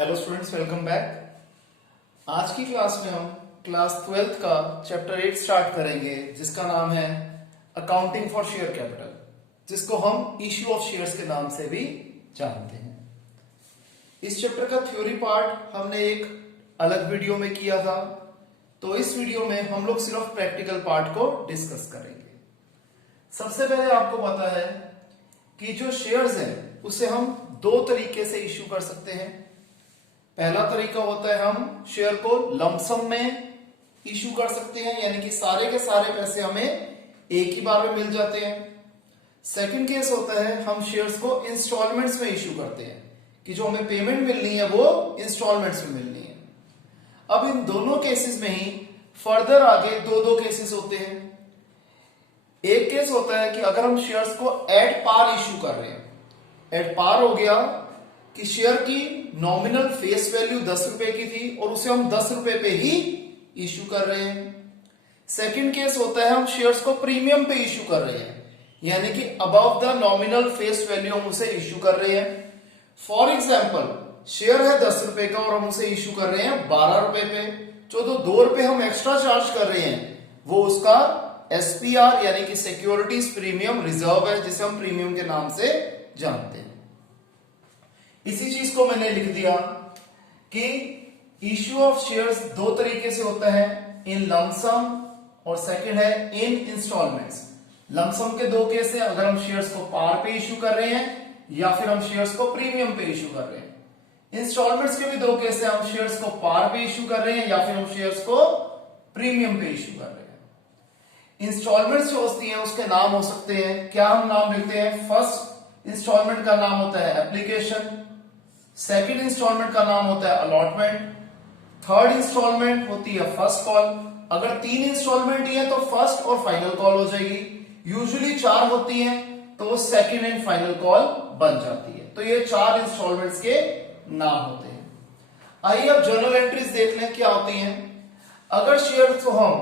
Hello students, welcome back. आज की class में हम क्लास 12th का चैप्टर 8 स्टार्ट करेंगे, जिसका नाम है अकाउंटिंग फॉर शेयर कैपिटल, जिसको हम इश्यू ऑफ शेयर्स के नाम से भी जानते हैं। इस चैप्टर का थ्योरी पार्ट हमने एक अलग वीडियो में किया था, तो इस वीडियो में हम लोग सिर्फ प्रैक्टिकल पार्ट को डिस्कस करेंगे। सबसे पहले आपको पता है कि जो शेयर्स हैं उसे हम दो तरीके से इश्यू कर सकते हैं। पहला तरीका होता है हम शेयर को लमसम में इशू कर सकते हैं, यानी कि सारे के सारे पैसे हमें एक ही बार में मिल जाते हैं। सेकंड केस होता है हम शेयर्स को इंस्टॉलमेंट्स में इशू करते हैं, कि जो हमें पेमेंट मिलनी है वो इंस्टॉलमेंट्स में मिलनी है। अब इन दोनों केसेस में ही फर्दर आगे दो केसेस होते हैं। एक केस होता है कि अगर हम शेयर्स को एट पार इशू कर रहे हैं। एट पार हो गया कि शेयर की नॉमिनल फेस वैल्यू 10 रुपए की थी और उसे हम 10 रुपए पे ही इश्यू कर रहे हैं। सेकंड केस होता है हम शेयर्स को प्रीमियम पे इश्यू कर रहे हैं, यानी कि above the nominal face value हम उसे इश्यू कर रहे हैं। फॉर एग्जांपल, शेयर है 10 रुपए का और हम उसे इश्यू कर रहे हैं 12 रुपए पे। जो 2 रुपए हम एक्स्ट्रा चार्ज कर रहे हैं वो उसका एसपीआर यानी कि सिक्योरिटीज प्रीमियम रिजर्व है, जिसे हम प्रीमियम के नाम से जानते हैं। इसी चीज को मैंने लिख दिया कि इश्यू ऑफ शेयर्स दो तरीके से होता है, इन लमसम और सेकंड है इन इंस्टॉलमेंट्स। लमसम के दो केस है, अगर हम शेयर्स को पार पे इश्यू कर रहे हैं या फिर हम शेयर्स को प्रीमियम पे इश्यू कर रहे हैं। इंस्टॉलमेंट्स के भी दो केस है, हम शेयर्स को पार पे इश्यू कर रहे हैं या फिर हम शेयर्स को प्रीमियम पे इश्यू कर रहे हैं। इंस्टॉलमेंट्स जो होती हैं उसके नाम हो सकते हैं, क्या हम नाम लिखते हैं? फर्स्ट इंस्टॉलमेंट का नाम होता है एप्लीकेशन, सेकंड इंस्टॉलमेंट का नाम होता है अलॉटमेंट, थर्ड इंस्टॉलमेंट होती है फर्स्ट कॉल। अगर 3 इंस्टॉलमेंट ही है तो फर्स्ट और फाइनल कॉल हो जाएगी। यूजुअली 4 होती हैं तो सेकंड एंड फाइनल कॉल बन जाती है। तो ये 4 इंस्टॉलमेंट्स के नाम होते हैं। आइए अब जर्नल एंट्रीज देख लें क्या होती हैं। अगर शेयर को हम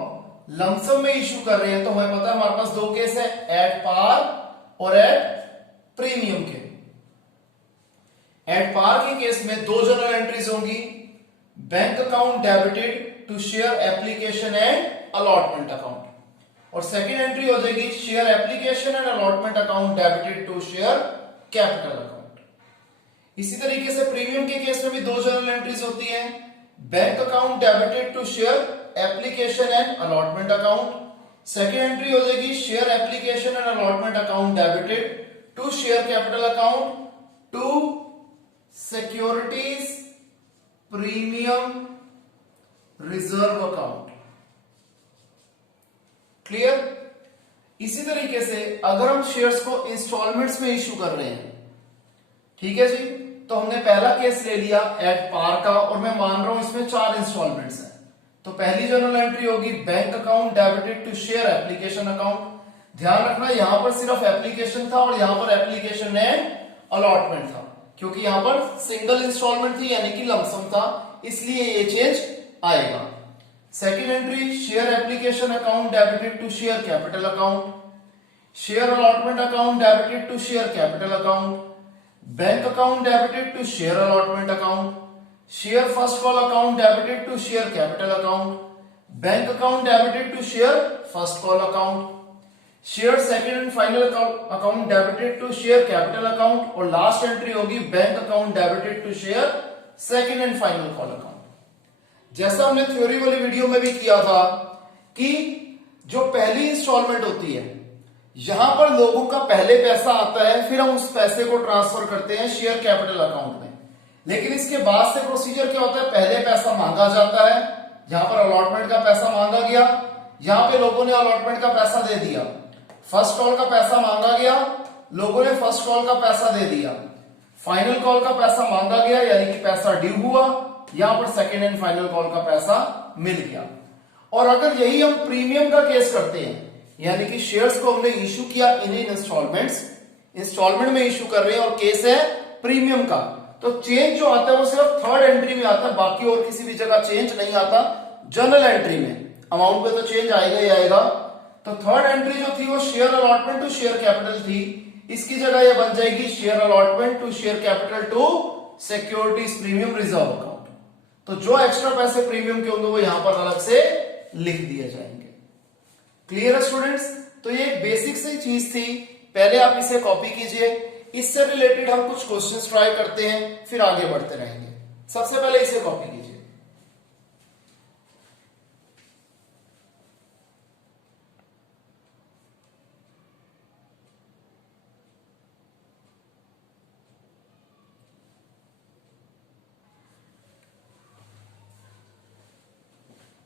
लमसम में इश्यू कर रहे हैं तो हमें पता है हमारे पास दो केस है, एट पार और एट प्रीमियम के। एट पार के केस में दो जर्नल एंट्रीज होंगी, bank account debited to share application and allotment account, और सेकंड एंट्री हो जाएगी share application and allotment account debited to share capital account. इसी तरीके से प्रीमियम के केस में भी दो जर्नल एंट्रीज होती हैं, bank account debited to share application and allotment account. Second entry हो जाएगी share application and allotment account debited to share capital account to securities premium reserve account. Clear? इसी तरीके से अगर हम शेयर्स को इंस्टॉलमेंट्स में इश्यू कर रहे हैं, ठीक है जी, तो हमने पहला केस ले लिया एट पार का, और मैं मान रहा हूं इसमें 4 इंस्टॉलमेंट्स हैं। तो पहली जर्नल एंट्री होगी bank account debited to share application account. ध्यान रखना यहां पर सिर्फ एप्लीकेशन था और यहां पर एप्लीकेशन एंड अलॉटमेंट था, क्योंकि यहां पर सिंगल इंस्टॉलमेंट थी यानी कि लमसम था, इसलिए ये चेंज आएगा। Second entry share application account debited to share capital account, share allotment account debited to share capital account, bank account debited to share allotment account, share first call account debited to share capital account, bank account debited to share first call account, share second and final account debited to share capital account, और last entry होगी bank account debited to share second and final call account. जैसा हमने theory वाली video में भी किया था कि जो पहली इंस्टॉलमेंट होती है, यहां पर लोगों का पहले पैसा आता है, फिर हम उस पैसे को ट्रांसफर करते हैं शेयर कैपिटल अकाउंट में। लेकिन इसके बाद से प्रोसीजर क्या होता है, पहले पैसा मांगा जाता है, यहां पर अलॉटमेंट का पैसा मांगा गया, यहां पे लोगों ने अलॉटमेंट का पैसा दे दिया, फर्स्ट कॉल का पैसा मांगा गया, लोगों ने फर्स्ट कॉल का पैसा दे दिया, फाइनल कॉल का पैसा मांगा गया यानी कि पैसा ड्यू हुआ, यहां पर सेकंड एंड फाइनल कॉल का पैसा मिल गया। और अगर यही हम प्रीमियम का केस करते हैं, यानी कि शेयर्स को हमने इश्यू किया इन इंस्टॉलमेंट्स, इंस्टॉलमेंट में इश्यू कर रहे हैं और केस है प्रीमियम का, तो चेंज जो आता है वो सिर्फ थर्ड एंट्री में आता है, बाकी और किसी भी जगह चेंज नहीं आता। जर्नल एंट्री में अमाउंट पे तो चेंज आएगा ही आएगा। तो थर्ड एंट्री जो थी वो share allotment to share capital थी, इसकी जगह ये बन जाएगी share allotment to share capital to securities premium reserve account. तो जो एक्स्ट्रा पैसे प्रीमियम के होंगे वो यहां पर अलग से लिख दिए जाएंगे। क्लियर है स्टूडेंट्स? तो ये एक बेसिक सी चीज थी, पहले आप इसे कॉपी कीजिए। इससे रिलेटेड हम कुछ क्वेश्चंस ट्राई करते हैं, फिर आगे बढ़ते रहेंगे। सबसे पहले इसे कॉपी कीजिए।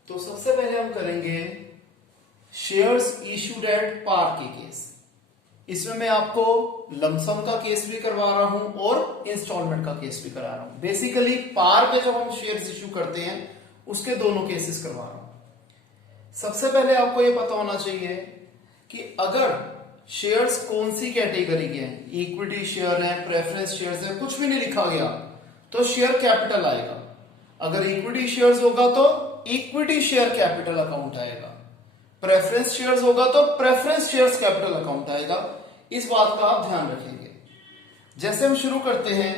तो सबसे पहले हम करेंगे शेयर्स इश्यूड एट पार के केस। इसमें मैं आपको लमसम का केस भी करवा रहा हूं और इंस्टॉलमेंट का केस भी करा रहा हूं। बेसिकली पार पे जब हम शेयर्स इश्यू करते हैं उसके दोनों केसेस करवा रहा हूं। सबसे पहले आपको यह पता होना चाहिए कि अगर शेयर्स कौन सी कैटेगरी के हैं, इक्विटी शेयर है, प्रेफरेंस शेयर्स है, कुछ भी नहीं लिखा गया तो शेयर कैपिटल आएगा। अगर इक्विटी शेयर्स होगा तो इक्विटी शेयर कैपिटल अकाउंट आएगा, प्रेफरेंस शेयर्स होगा तो प्रेफरेंस शेयर्स कैपिटल अकाउंट आएगा। इस बात का आप ध्यान रखेंगे। जैसे हम शुरू करते हैं,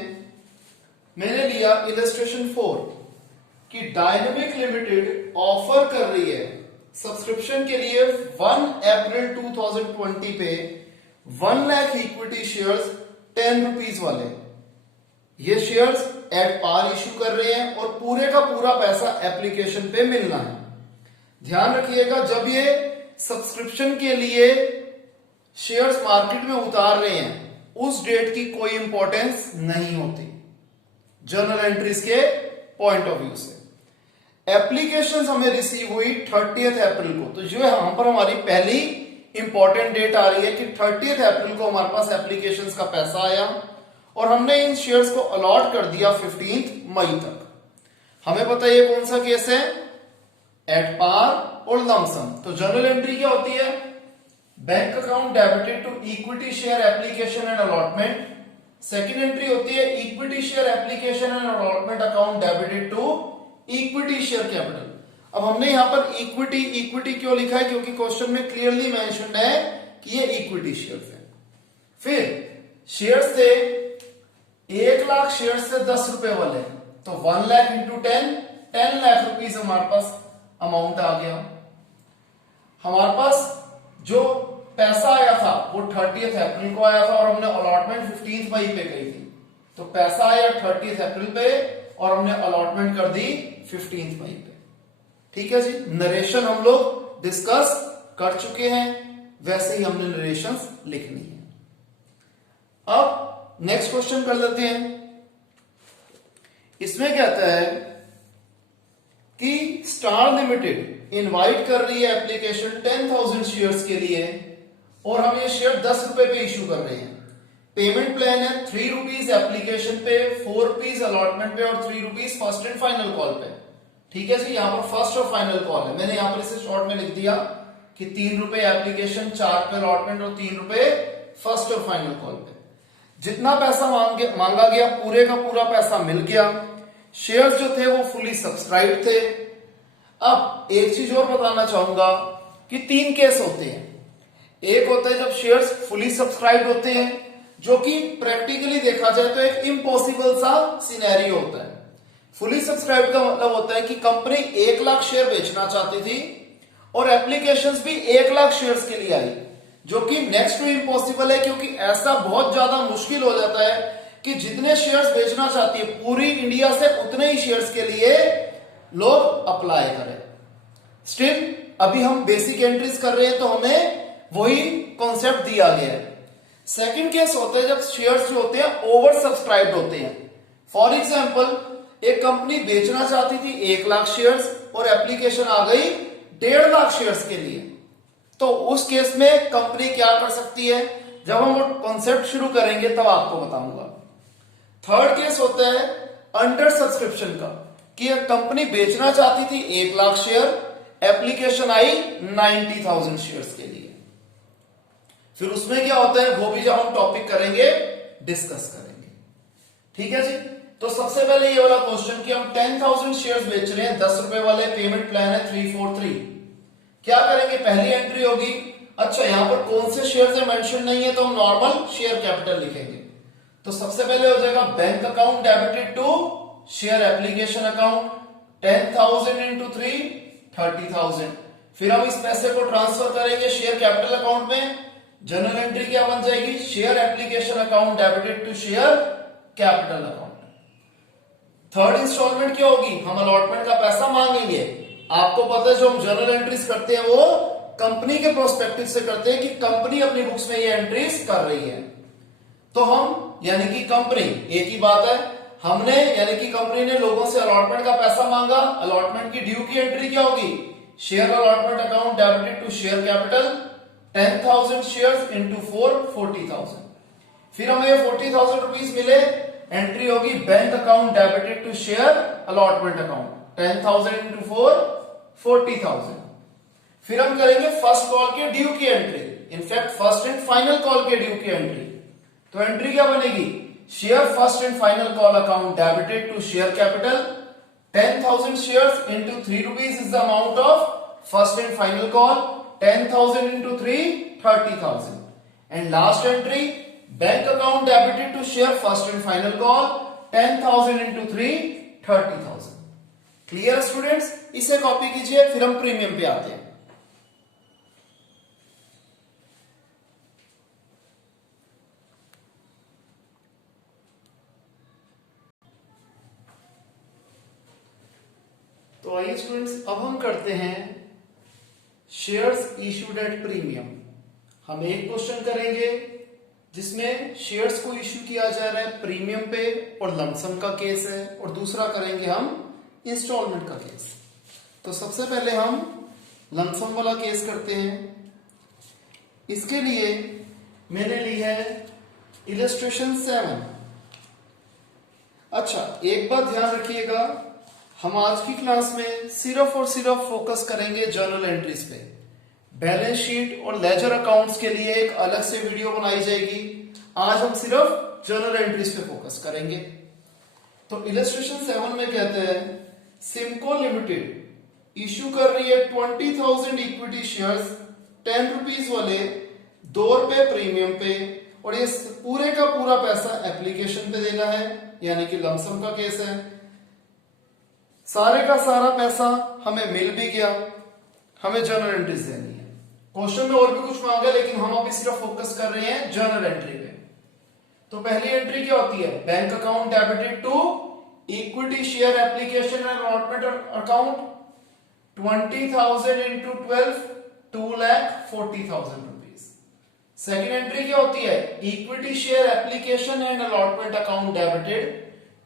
मैंने लिया इलस्ट्रेशन 4 कि डायनेमिक लिमिटेड ऑफर कर रही है सब्सक्रिप्शन के लिए 1 अप्रैल 2020 पे 1 लाख इक्विटी शेयर्स 10 रुपीज वाले। ये शेयर्स एट पार इश्यू कर रहे हैं और पूरे का पूरा पैसा एप्लीकेशन पे मिलना है। ध्यान रखिएगा, जब ये सब्सक्रिप्शन के लिए शेयर्स मार्केट में उतार रहे हैं उस डेट की कोई इंपॉर्टेंस नहीं होती जर्नल एंट्रीज के पॉइंट ऑफ व्यू से। एप्लीकेशंस हमें रिसीव हुई 30 अप्रैल को, तो जो यहां पर हमारी पहली इंपॉर्टेंट डेट आ रही है कि 30 अप्रैल को हमारे पास एप्लीकेशंस का पैसा आया और हमने इन शेयर्स को अलॉट कर दिया 15 मई तक। हमें पता है ये कौन सा केस है, एट पार और लमसम। तो जर्नल एंट्री क्या होती है, bank account debited to equity share application and allotment. Second entry होती है equity share application and allotment account debited to equity share capital. अब हमने यहां पर इक्विटी इक्विटी क्यों लिखा है, क्योंकि क्वेश्चन में क्लियरली मेंशन्ड है कि ये इक्विटी शेयर्स है। फिर शेयर्स थे 1 लाख शेयर्स से 10 रुपए वाले, तो 1 लाख इंटू 10 लाख रुपीज हमारे पास अमाउंट आ गया। हमारे पास जो पैसा आया था वो 30 अप्रैल को आया था और हमने अलॉटमेंट 15 मई पे गई थी। तो पैसा आया 30 अप्रैल पे और हमने अलॉटमेंट कर दी 15 मई पे। ठीक है जी, नरेशन हम लोग डिस्कस कर चुके हैं, वैसे ही हमने नरेशन लिखनी है। अब नेक्स्ट क्वेश्चन कर लेते हैं। इसमें कहता है कि स्टार लिमिटेड इनवाइट कर रही है एप्लीकेशन 10,000 शेयर्स के लिए और हम ये शेयर 10 रुपए पे इश्यू कर रहे हैं। पेमेंट प्लान है 3 रुपीज एप्लीकेशन पे, 4 रुपीज अलॉटमेंट पे और 3 rupees first and final call पे। ठीक है जी, यहां पर फर्स्ट और फाइनल कॉल है, मैंने यहां पर इसे शॉर्ट में लिख दिया कि 3 रुपए एप्लीकेशन, 4 पे अलॉटमेंट और 3 रुपए फर्स्ट और फाइनल कॉल पे। जितना पैसा मांगा गया पूरे का पूरा पैसा मिल गया। शेयर्स जो थे वो फुली सब्सक्राइब थे। अब एक चीज और बताना चाहूंगा कि 3 केस होते हैं। एक होता है जब शेयर्स फुली सब्सक्राइब होते हैं, जो कि प्रैक्टिकली देखा जाए तो एक इम्पॉसिबल सा सिनेरियो होता है। फुली सब्सक्राइब का मतलब होता है कि कंपनी 1 लाख शेयर बेचना चाहती थी और एप्लीकेशंस भी 1 लाख शेयर्स के लिए आई, जो कि नेक्स्ट टू इम्पॉसिबल है, क्योंकि ऐसा बहुत ज्यादा मुश्किल हो जाता है कि जितने शेयर्स बेचना चाहती है पूरी इंडिया से उतने ही शेयर्स के लिए लोग अप्लाई करें। स्टिल अभी हम बेसिक एंट्रीज कर रहे हैं तो हमें वही कॉन्सेप्ट दिया गया है। सेकंड केस होता है जब शेयर्स जो होते हैं ओवर सब्सक्राइब्ड होते हैं। फॉर एग्जांपल एक कंपनी बेचना चाहती थी 1 लाख शेयर्स और एप्लीकेशन आ गई 1.5 लाख शेयर्स के लिए, तो उस केस में कंपनी क्या कर सकती है, जब हम वो कॉन्सेप्ट शुरू करेंगे तब आपको बताऊंगा। थर्ड केस होता है अंडर सब्सक्रिप्शन का, कि कंपनी बेचना चाहती थी 1 लाख शेयर, एप्लीकेशन आई 90,000 शेयर्स के लिए। फिर उसमें क्या होता है वो भी जब हम टॉपिक करेंगे डिस्कस करेंगे। ठीक है जी, तो सबसे पहले ये वाला क्वेश्चन कि हम 10,000 शेयर्स बेच रहे हैं 10 रुपए वाले, पेमेंट प्लान है 343। क्या करेंगे, पहली एंट्री होगी, अच्छा यहां पर कौन से शेयर है मेंशन नहीं है तो हम नॉर्मल शेयर कैपिटल लिखेंगे। तो सबसे पहले हो जाएगा bank account debited to share application account 10,000 into 3 30,000। फिर हम इस पैसे को ट्रांसफर करेंगे शेयर कैपिटल अकाउंट में। जनरल एंट्री क्या बन जाएगी? Share application account debited to share capital account. Third instalment क्या होगी? हम अलॉटमेंट का पैसा मांगेंगे। आपको पता है जो हम जर्नल एंट्रीज करते हैं वो कंपनी के प्रोस्पेक्टिव से करते हैं कि कंपनी अपनी बुक्स में ये एंट्रीज कर रही है। तो हम यानी कि कंपनी, एक ही बात है, हमने यानी कि कंपनी ने लोगों से अलॉटमेंट का पैसा मांगा। अलॉटमेंट की ड्यू की एंट्री क्या होगी? Share allotment account debited to share capital 10,000 shares into 4 40,000। फिर हमें 40,000 रुपीज मिले, एंट्री होगी bank account debited to share allotment account 10,000 into 4 40,000। फिर हम करेंगे फर्स्ट कॉल के ड्यू की entry, in fact first and final call के ड्यू की एंट्री। तो एंट्री क्या बनेगी? Share first and final call account debited to share capital 10,000 shares into 3 rupees is the amount of first and final call 10,000 into 3 30,000। And last entry bank account debited to share first and final call 10,000 into 3 30,000। Clear students? इसे copy कीजिए, फिर हम premium पे आते हैं। तो आइए students, अब हम करते हैं शेयर्स इशूड एट प्रीमियम। हम एक क्वेश्चन करेंगे जिसमें शेयर्स को इशू किया जा रहा है प्रीमियम पे और लमसम का केस है, और दूसरा करेंगे हम इंस्टॉलमेंट का केस। तो सबसे पहले हम लमसम वाला केस करते हैं। इसके लिए मैंने ली है इलस्ट्रेशन 7। अच्छा, एक बात ध्यान रखिएगा, हम आज की क्लास में सिर्फ और सिर्फ फोकस करेंगे जर्नल एंट्रीज पे। बैलेंस शीट और लेजर अकाउंट्स के लिए एक अलग से वीडियो बनाई जाएगी। आज हम सिर्फ जर्नल एंट्रीज पे फोकस करेंगे। तो इलस्ट्रेशन 7 में कहते हैं सिमको लिमिटेड इशू कर रही है 20,000 इक्विटी शेयर्स 10 रुपीज वाले 2 रुपए प्रीमियम पे, और ये पूरे का पूरा पैसा एप्लीकेशन पे देना है, यानी कि लमसम का केस है। सारे का सारा पैसा हमें मिल भी गया, हमें जर्नल एंट्रीज देनी है। क्वेश्चन में और भी कुछ मांगा, लेकिन हम अभी सिर्फ फोकस कर रहे हैं जर्नल एंट्री पे। तो पहली एंट्री क्या होती है? Bank account debited to equity share application and allotment account 20,000 into 12 2,40,000 rupees. Second entry क्या होती है? Equity share application and allotment account debited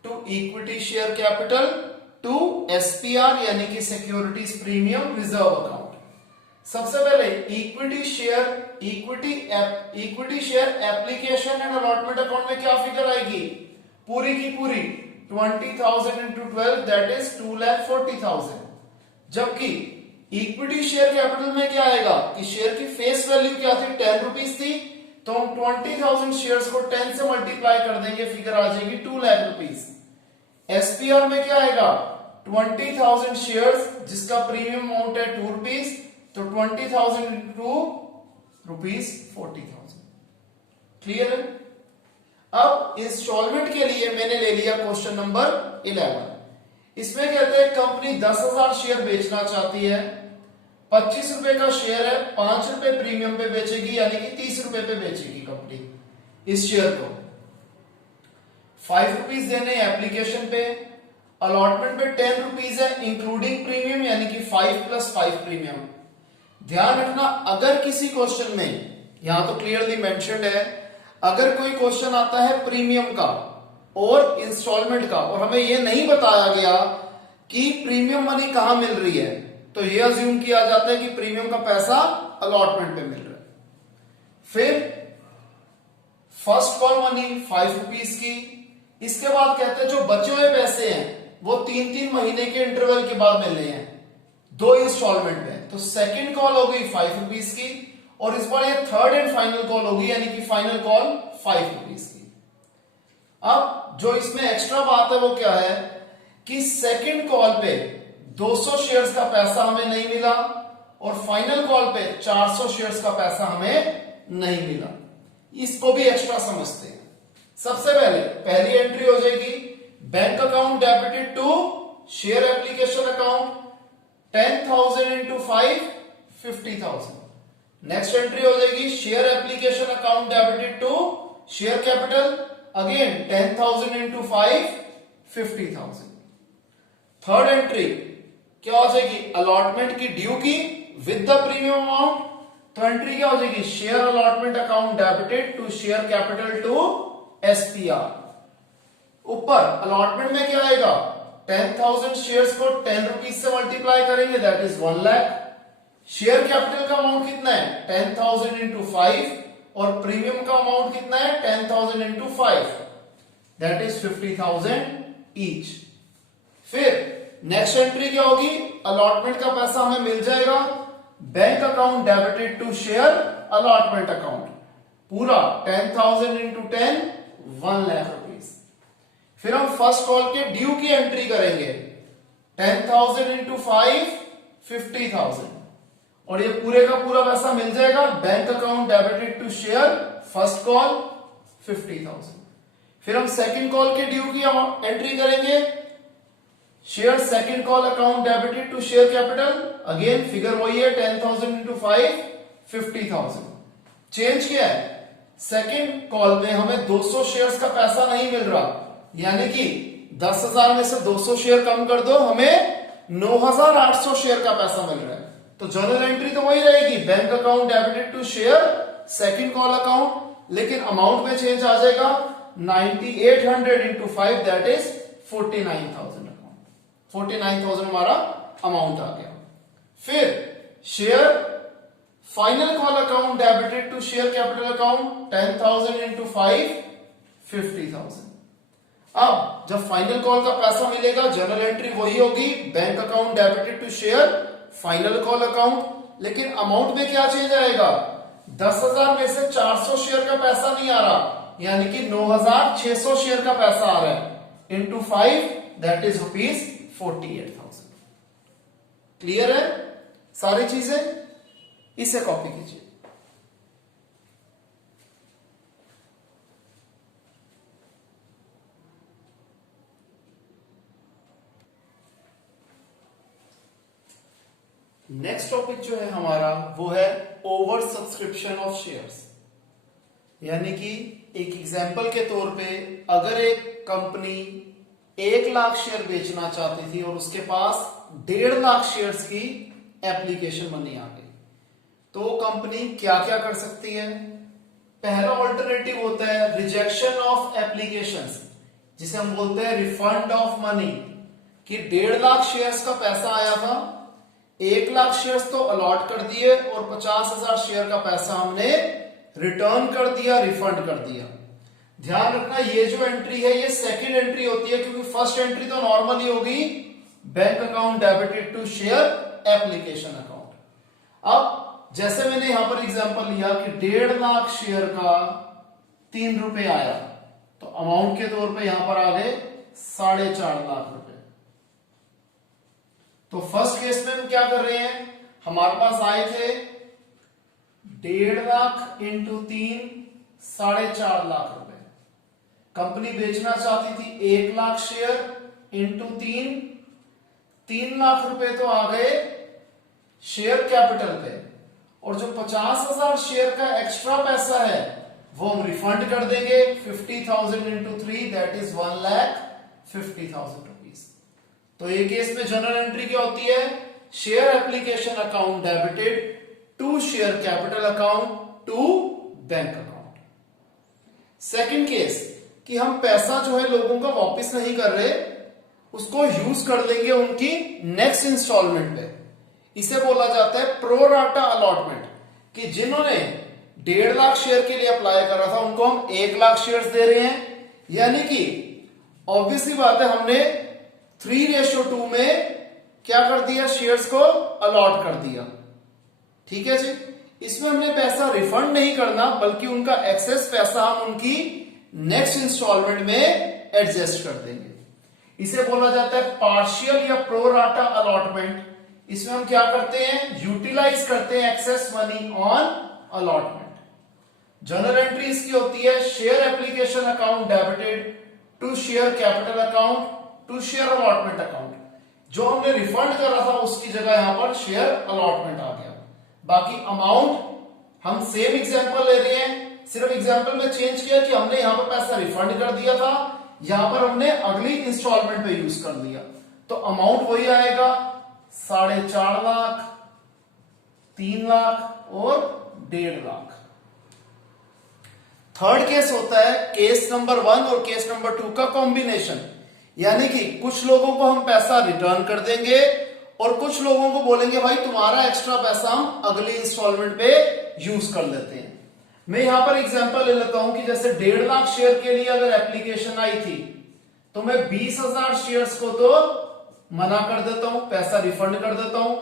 to equity share capital to SPR यानी कि सिक्योरिटीज प्रीमियम रिजर्व अकाउंट। सबसे पहले equity share application and allotment account में क्या figure आएगी? पूरी की पूरी 20,000 इंटू 12 दैट इज 2,40,000। जबकि इक्विटी शेयर कैपिटल में क्या आएगा कि शेयर की फेस वैल्यू क्या थी? 10 रुपीज थी। तो हम 20,000 शेयर्स को 10 से मल्टीप्लाई कर देंगे, फिगर आ जाएगी 2 लाख रुपीज। एसपीआर में क्या आएगा? 20,000 शेयर्स जिसका प्रीमियम अमाउंट है 2 रुपीज, तो 20,000 इंटू रुपीज 40,000। क्लियर है? अब इंस्टॉलमेंट के लिए मैंने ले लिया क्वेश्चन नंबर 11। इसमें कहते हैं कंपनी 10,000 शेयर बेचना चाहती है, 25 रुपए का शेयर है, 5 रुपए प्रीमियम पे बेचेगी, यानी कि 30 रुपए पे बेचेगी कंपनी इस शेयर को। 5 रुपीज देने एप्लीकेशन पे, अलॉटमेंट पे 10 रुपीज है इंक्लूडिंग प्रीमियम, यानी कि 5 + 5 प्रीमियम। ध्यान रखना, अगर किसी क्वेश्चन में, यहां तो क्लियरली मेंशन्ड है, अगर कोई क्वेश्चन आता है प्रीमियम का और इंस्टॉलमेंट का और हमें यह नहीं बताया गया कि प्रीमियम मनी कहां मिल रही है, तो यह अज्यूम किया जाता है कि प्रीमियम का पैसा अलॉटमेंट पे मिल रहा है। फिर फर्स्ट कॉल मनी 5 रुपीज की। इसके बाद कहते हैं जो बचे हुए पैसे हैं वो 3-3 महीने के इंटरवल के बाद मिलने हैं, 2 इंस्टॉलमेंट में। तो सेकंड कॉल हो गई 5 रुपीज की, और इस बार ये थर्ड एंड फाइनल कॉल होगी, यानी कि फाइनल कॉल 5 रुपीज की। अब जो इसमें एक्स्ट्रा बात है वो क्या है कि सेकंड कॉल पे 200 शेयर्स का पैसा हमें नहीं मिला, और फाइनल कॉल पे 400 शेयर्स का पैसा हमें नहीं मिला। इसको भी एक्स्ट्रा समझते हैं। सबसे पहले पहली एंट्री हो जाएगी bank account debited to share application account 10,000 into 5 50,000। Next entry हो जाएगी share application account debited to share capital again 10,000 into 5 50,000। Third entry क्या हो जाएगी अलॉटमेंट की ड्यू की विद द प्रीमियम अमाउंट। तो एंट्री क्या हो जाएगी share allotment account debited to share capital to SPR. ऊपर अलॉटमेंट में क्या आएगा 10,000 शेयर्स को 10 रुपीज से मल्टीप्लाई करेंगे that is 1 lakh. Share capital का अमाउंट कितना है 10,000 इंटू 5 और प्रीमियम का अमाउंट कितना है 10,000 इंटू 5 दैट इज 50,000 ईच। फिर नेक्स्ट एंट्री क्या होगी अलॉटमेंट का पैसा हमें मिल जाएगा bank account debited to share allotment account पूरा 10,000 इंटू 10 1 लाख रुपीज। फिर हम फर्स्ट कॉल के ड्यू की एंट्री करेंगे 10,000 इंटू 5 50,000 और ये पूरे का पूरा पैसा मिल जाएगा bank account debited to share first call 50,000। फिर हम सेकंड कॉल के ड्यू की एंट्री करेंगे share second call account debited to share capital again figure वही है 10,000 इंटू 5 50,000। चेंज क्या है सेकंड कॉल में हमें 200 शेयर्स का पैसा नहीं मिल रहा यानी कि 10,000 में से 200 शेयर कम कर दो हमें 9,800 शेयर का पैसा मिल रहा है। तो जर्नल एंट्री तो वही रहेगी bank account debited to share second call account लेकिन अमाउंट में चेंज आ जाएगा 9,800 इंटू 5 दैट इज 49,000 अकाउंट 49,000 हमारा अमाउंट आ गया। फिर share final call account debited to share capital account 10,000 into 5 50,000। अब जब फाइनल कॉल का पैसा मिलेगा जर्नल एंट्री वही होगी bank account debited to share final call account लेकिन अमाउंट में क्या चेंज आएगा 10,000 में से 400 शेयर का पैसा नहीं आ रहा यानी कि 9,600 शेयर का पैसा आ रहा है into 5 that is rupees 48,000। Clear है सारी चीजें इसे कॉपी कीजिए। नेक्स्ट टॉपिक जो है हमारा वो है ओवर सब्सक्रिप्शन ऑफ शेयर्स यानी कि एक एग्जांपल के तौर पे अगर एक कंपनी 1 लाख शेयर बेचना चाहती थी और उसके पास 1.5 लाख शेयर्स की एप्लीकेशन मनी आ गई तो कंपनी क्या क्या कर सकती है। पहला ऑल्टरनेटिव होता है रिजेक्शन ऑफ एप्लीकेशंस जिसे हम बोलते हैं रिफंड ऑफ मनी कि 1.5 लाख शेयर्स का पैसा आया था 1 लाख शेयर्स तो अलॉट कर दिए और 50,000 शेयर का पैसा हमने रिटर्न कर दिया रिफंड कर दिया। ध्यान रखना ये जो एंट्री है ये सेकंड एंट्री होती है क्योंकि फर्स्ट एंट्री तो नॉर्मली होगी bank account debited to share application account. अब जैसे मैंने यहां पर एग्जांपल लिया कि 1.5 लाख शेयर का 3 रुपए आया तो अमाउंट के तौर पे यहां पर आ गए 4.5 लाख रुपए। तो फर्स्ट केस में हम क्या कर रहे हैं हमारे पास आए थे 1.5 लाख इंटू 3 4.5 लाख रुपए। कंपनी बेचना चाहती थी 1 लाख शेयर इंटू 3 लाख रुपए तो आ गए शेयर कैपिटल पे और जो 50,000 शेयर का एक्स्ट्रा पैसा है वो हम रिफंड कर देंगे 50,000 इंटू 3 दैट इज 1,50,000 रुपीज। तो ये केस में जनरल एंट्री क्या होती है share application account debited to share capital account to bank account. Second case कि हम पैसा जो है लोगों का वापस नहीं कर रहे उसको यूज कर लेंगे उनकी नेक्स्ट इंस्टॉलमेंट पे। इसे बोला जाता है प्रो राटा अलॉटमेंट कि जिन्होंने 1.5 लाख शेयर के लिए अप्लाई करा था उनको हम 1 लाख शेयर्स दे रहे हैं यानी कि ऑब्वियसली बात है हमने 3:2 में क्या कर दिया शेयर्स को अलॉट कर दिया। ठीक है जी इसमें हमने पैसा रिफंड नहीं करना बल्कि उनका एक्सेस पैसा हम उनकी नेक्स्ट इंस्टॉलमेंट में एडजस्ट कर देंगे। इसे बोला जाता है पार्शियल या प्रो राटा अलॉटमेंट। इसमें हम क्या करते हैं यूटिलाइज करते हैं excess money on allotment. Journal entry इसकी होती है share application account debited to share capital account to share allotment account. जो हमने रिफंड करा था उसकी जगह यहां पर शेयर अलॉटमेंट आ गया। बाकी अमाउंट हम सेम एग्जांपल ले रहे हैं, सिर्फ एग्जांपल में चेंज किया कि हमने यहां पर पैसा रिफंड कर दिया था, यहां पर हमने अगली इंस्टॉलमेंट पे यूज कर लिया। तो अमाउंट वही आएगा 4.5 लाख, 3 लाख और 1.5 लाख। थर्ड केस होता है केस नंबर 1 और केस नंबर 2 का कॉम्बिनेशन, यानी कि कुछ लोगों को हम पैसा रिटर्न कर देंगे और कुछ लोगों को बोलेंगे भाई तुम्हारा एक्स्ट्रा पैसा हम अगली इंस्टॉलमेंट पे यूज कर लेते हैं। मैं यहां पर एग्जांपल ले लेता हूं कि जैसे 1.5 लाख शेयर के लिए अगर एप्लीकेशन आई थी तो मैं 20,000 शेयर्स को तो मना कर देता हूं, पैसा रिफंड कर देता हूं,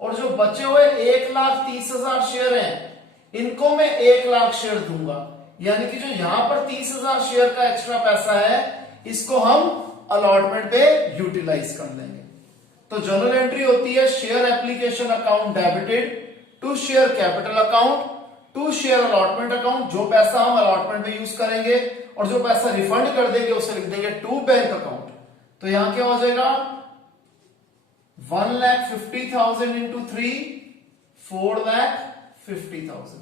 और जो बचे हुए 1,30,000 शेयर हैं इनको मैं 1 लाख शेयर दूंगा। यानी कि जो यहां पर 30,000 शेयर का एक्स्ट्रा पैसा है इसको हम अलॉटमेंट पे यूटिलाइज कर लेंगे। तो जर्नल एंट्री होती है share application account debited to share capital account to share allotment account. जो पैसा हम अलॉटमेंट में यूज करेंगे और जो पैसा रिफंड कर देंगे उसे लिख देंगे टू बैंक अकाउंट। तो यहां क्या हो जाएगा 1,50,000 इंटू 3 4,50,000।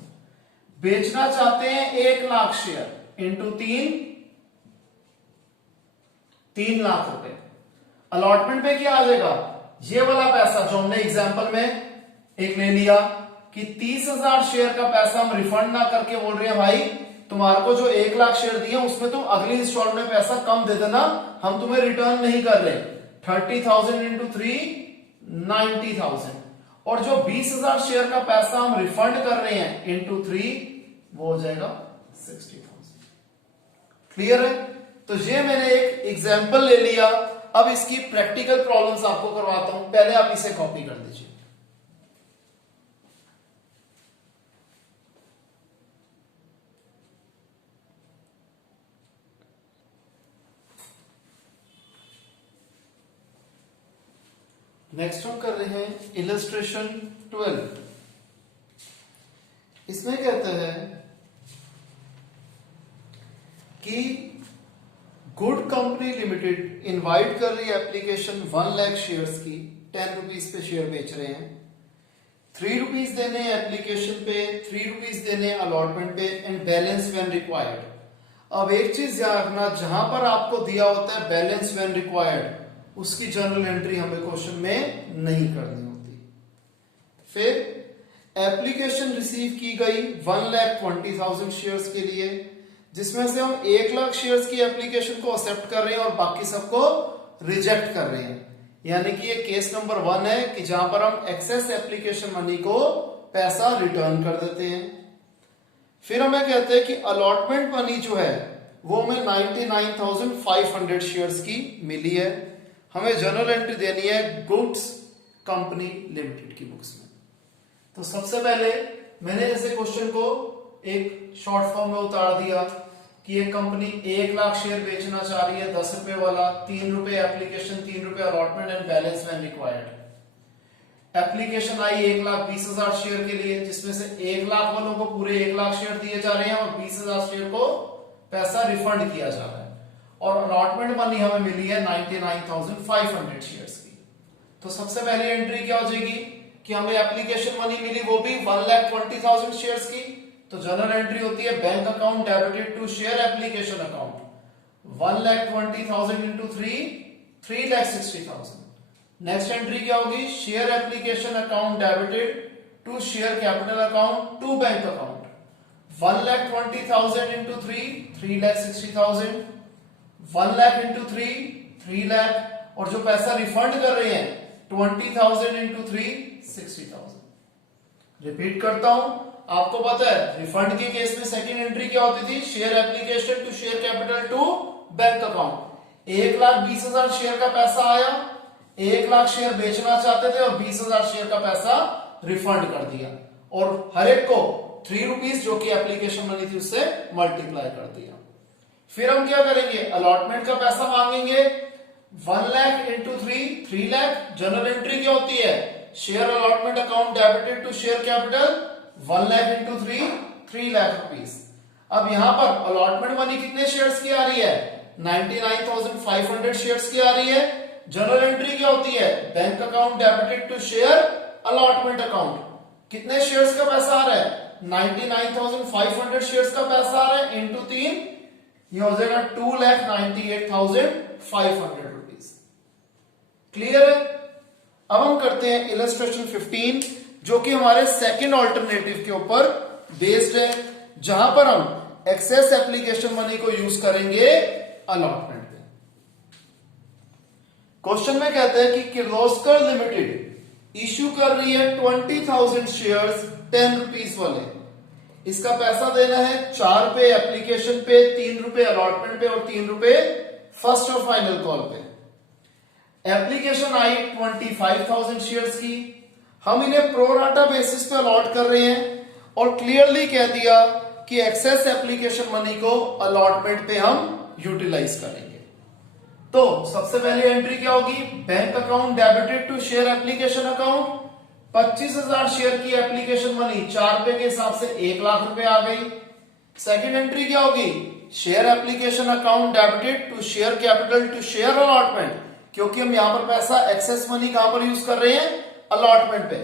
बेचना चाहते हैं 1 लाख शेयर इंटू 3 लाख रुपए। अलॉटमेंट पे क्या आ जाएगा, ये वाला पैसा जो हमने एग्जांपल में एक ले लिया कि 30,000 शेयर का पैसा हम रिफंड ना करके बोल रहे हैं भाई तुम्हारे को जो 1 लाख शेयर दिए उसमें तुम अगली इंस्टॉलमेंट में पैसा कम दे देना, हम तुम्हें रिटर्न नहीं कर रहे। 30,000 इंटू 3 90,000, और जो 20,000 शेयर का पैसा हम रिफंड कर रहे हैं इंटू 3 वो हो जाएगा 60,000। क्लियर है? तो ये मैंने एक एग्जांपल ले लिया। अब इसकी प्रैक्टिकल प्रॉब्लम्स आपको करवाता हूं, पहले आप इसे कॉपी कर दीजिए। नेक्स्ट हम कर रहे हैं इलस्ट्रेशन 12। इसमें कहते हैं कि गुड कंपनी लिमिटेड इनवाइट कर रही है एप्लीकेशन 1 लाख शेयर्स की, 10 रुपीज पे शेयर बेच रहे हैं, 3 रुपीज देने एप्लीकेशन पे, 3 रुपीज देने अलॉटमेंट पे एंड बैलेंस व्हेन रिक्वायर्ड। अब एक चीज याद रखना, जहां पर आपको दिया होता है बैलेंस व्हेन रिक्वायर्ड उसकी जर्नल एंट्री हमें क्वेश्चन में नहीं करनी होती। फिर एप्लीकेशन रिसीव की गई 1,20,000 शेयर्स के लिए, जिसमें से हम 1 लाख शेयर्स की एप्लीकेशन को एक्सेप्ट कर रहे हैं और बाकी सबको रिजेक्ट कर रहे हैं। यानी कि ये केस नंबर 1 है कि जहां पर हम एक्सेस एप्लीकेशन मनी को पैसा रिटर्न कर देते हैं। फिर हमें कहते हैं कि अलॉटमेंट मनी जो है वो हमें 99,500 शेयर्स की मिली है। हमें जर्नल एंट्री देनी है गुड्स कंपनी लिमिटेड की बुक्स में। तो सबसे पहले मैंने जैसे क्वेश्चन को एक शॉर्ट फॉर्म में उतार दिया कि ये कंपनी 1 लाख शेयर बेचना चाह रही है 10 रुपए वाला, 3 रुपए एप्लीकेशन, 3 रुपए allotment and balance when required. Application I 1,20,000 share के लिए, जिसमें से 1 लाख वालों को पूरे 1 लाख शेयर दिए जा रहे हैं और 20,000 शेयर को पैसा रिफंड किया जा रहा है, और अलॉटमेंट मनी हमें मिली है 99,500 शेयर्स की। तो सबसे पहली एंट्री क्या हो जाएगी कि हमें एप्लीकेशन मनी मिली वो भी 1,20,000 शेयर्स की। तो जनरल एंट्री होती है bank account debited to share application account, 1,20,000 into 3,60,000। Next entry क्या होगी, share application account debited to share capital account to bank account, 1,20,000 into 3,60,000, 1 lakh into 3 lakh, और जो पैसा रिफंड कर रहे हैं 20,000 इंटू 60,000। रिपीट करता हूं, आपको पता है रिफंड के केस में सेकंड एंट्री क्या होती थी, share application to share capital to bank account. 1,20,000 share का पैसा आया, 1 लाख शेयर बेचना चाहते थे और 20,000 शेयर का पैसा रिफंड कर दिया, और हर एक को 3 रुपीज जो कि एप्लीकेशन मनी थी उससे मल्टीप्लाई कर दिया। फिर हम क्या करेंगे, अलॉटमेंट का पैसा मांगेंगे 1 lakh into 3 lakh. General entry क्या होती है, share allotment account debited to share capital 1 lakh into 3 lakh rupees. अब यहां पर अलॉटमेंट मनी कितने शेयर्स की आ रही है? 99,500 शेयर्स की आ रही है। जर्नल एंट्री क्या होती है? Bank account debited to share allotment account. कितने शेयर्स का पैसा आ रहा है? 99,500 शेयर्स का पैसा आ रहा है इंटू 3, ये हो जाएगा 2,98,500 रुपीज। क्लियर है? अब हम करते हैं इलस्ट्रेशन 15, जो कि हमारे सेकंड ऑल्टरनेटिव के ऊपर बेस्ड है, जहां पर हम एक्सेस एप्लीकेशन मनी को यूज करेंगे अलॉटमेंट पे। क्वेश्चन में कहते हैं कि किर्लोस्कर लिमिटेड इश्यू कर रही है 20,000 शेयर्स 10 रुपीज वाले। इसका पैसा देना है 4 रुपए एप्लीकेशन पे, 3 रुपए अलॉटमेंट पे और 3 रुपए फर्स्ट और फाइनल कॉल पे। एप्लीकेशन आई 25,000 शेयर्स की। हम इन्हें प्रोराटा बेसिस पे अलॉट कर रहे हैं और क्लियरली कह दिया कि एक्सेस एप्लीकेशन मनी को अलॉटमेंट पे हम यूटिलाइज करेंगे। तो सबसे पहली एंट्री क्या होगी? Bank account debited to share application account. 25,000 share की एप्लीकेशन मनी 4 रुपए के हिसाब से 1 लाख रुपए आ गई। सेकंड एंट्री क्या होगी? Share application account debited to share capital to share allotment, क्योंकि हम यहां पर पैसा एक्सेस मनी कहां पर यूज कर रहे हैं? अलॉटमेंट पे।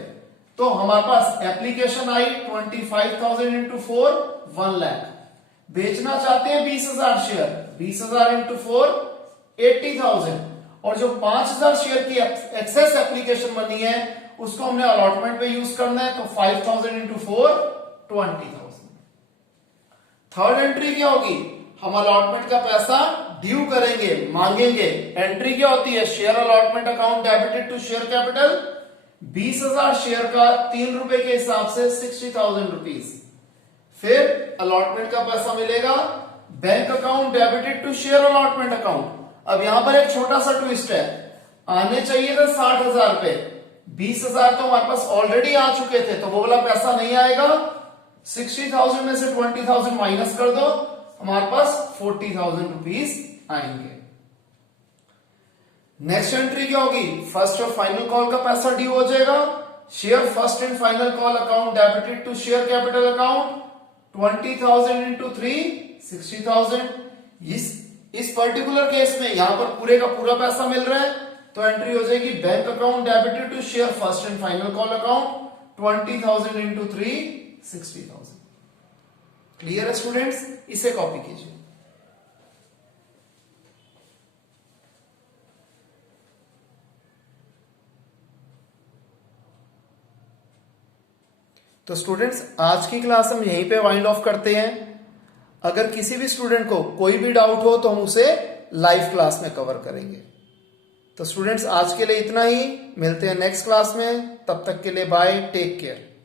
तो हमारे पास एप्लीकेशन आई 25,000 इंटू 4 1 लाख। बेचना चाहते हैं 20,000 शेयर, 20,000 इंटू 4 80,000, और जो 5,000 शेयर की एक्सेस एप्लीकेशन मनी है उसको हमने अलॉटमेंट पे यूज करना है, तो 5,000 इंटू 4 20,000। थर्ड एंट्री क्या होगी? हम अलॉटमेंट का पैसा ड्यू करेंगे, मांगेंगे। एंट्री क्या होती है? Share allotment account debited to share capital. 20,000 share का 3 रुपए के हिसाब से 60,000 रुपीज। फिर अलॉटमेंट का पैसा मिलेगा bank account debited to share allotment account. अब यहां पर एक छोटा सा ट्विस्ट है, आने चाहिए था 60,000 रुपए, 20,000 तो हमारे पास ऑलरेडी आ चुके थे, तो वो वाला पैसा नहीं आएगा। 60,000 में से 20,000 माइनस कर दो, हमारे पास 40,000 रुपीज आएंगे। नेक्स्ट एंट्री क्या होगी? फर्स्ट और फाइनल कॉल का पैसा ड्यू हो जाएगा। Share first and final call account debited to share capital account. 20,000 into 3 60,000। इस पर्टिकुलर केस में यहां पर पूरे का पूरा पैसा मिल रहा है, तो एंट्री हो जाएगी bank account debited to share first and final call account. 20,000 into 3 60,000। Clear है स्टूडेंट्स? इसे कॉपी कीजिए। तो स्टूडेंट्स, आज की क्लास हम यहीं पे वाइंड ऑफ करते हैं। अगर किसी भी स्टूडेंट को कोई भी डाउट हो तो हम उसे लाइव क्लास में कवर करेंगे। तो स्टूडेंट्स, आज के लिए इतना ही। मिलते हैं नेक्स्ट क्लास में। तब तक के लिए बाय, टेक केयर।